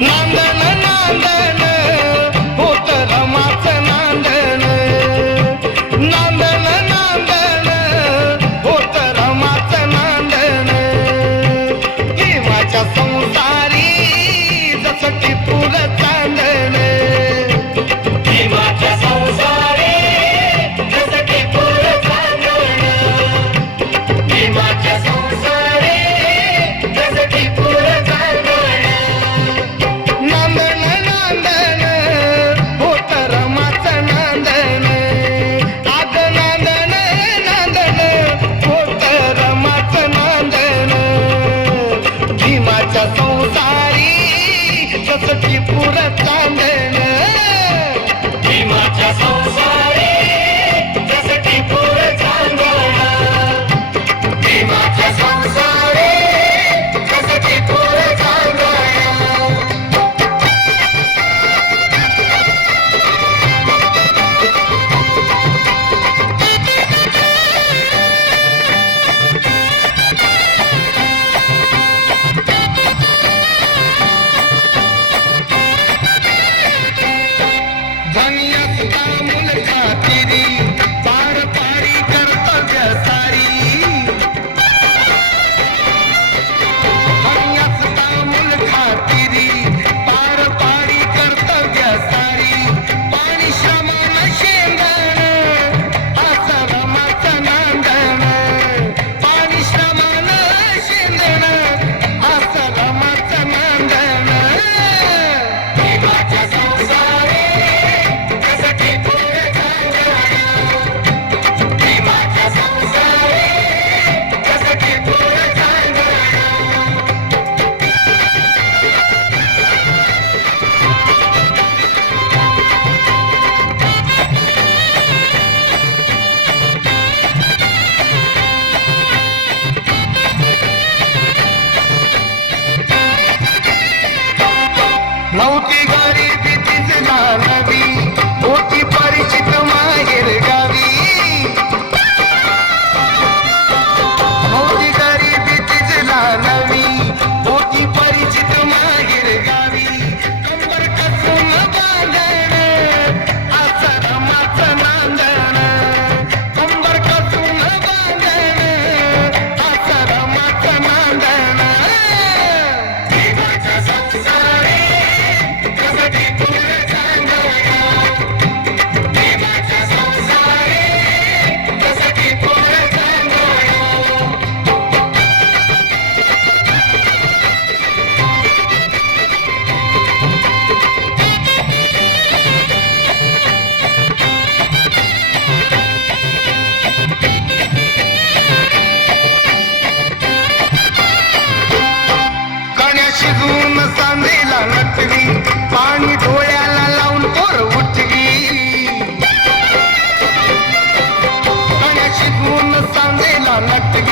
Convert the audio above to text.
नांदण नांदण होत रमाचं नांदण, नांदण नांदण होत रमाचं नांदण, देवाच्या संसारी जसं टिपूर चांदण, देवाच्या संसारी जसं टिपूर चांदण, देवाच्या संसारी जसं टिपूर चांदण, नांदण नांदण होत रमाचं नांदण, आग नांदण नांदण होत रमाचं नांदण, भीमाच्या संसारी जसं टिपूर चांदण, भीमाच्या संसारी जसं टिपूर चांदण, भीमाच्या संसारी जसं टिपूर चांदण. धन्यस्ता मुलगा तिरी पार पारी कर्तव्य सारी, धन्यस्ता मुलगा तिरी पार पारी कर्तव्य सारी, पाणी श्रमानं शेंदण असं रमाचं नांदण, पाणी श्रमानं शेंदण असं रमाचं नांदण, भीमाच्या संसारी जसं टिपूर चांदण, भीमाच्या संसारी जसं टिपूर चांदण. नव्हती गरिबी तिजला नवी, होती परिचित माहेर गावी, नव्हती गरिबी तिजला नवी, होती परिचित माहेर गावी, कंबर कसून बांधण असं रमाचं नांदण, कंबर कसून बांधण असं रमाचं नांदण, भीमाच्या संसारी जसं टिपूर चांदण, भीमाच्या संसारी जसं टिपूर चांदण. कण्या शिजून सांदेला नटवी, पाणी डोळ्याला लावून पोर उठवी, कण्या शिजून सांदेला नटवी,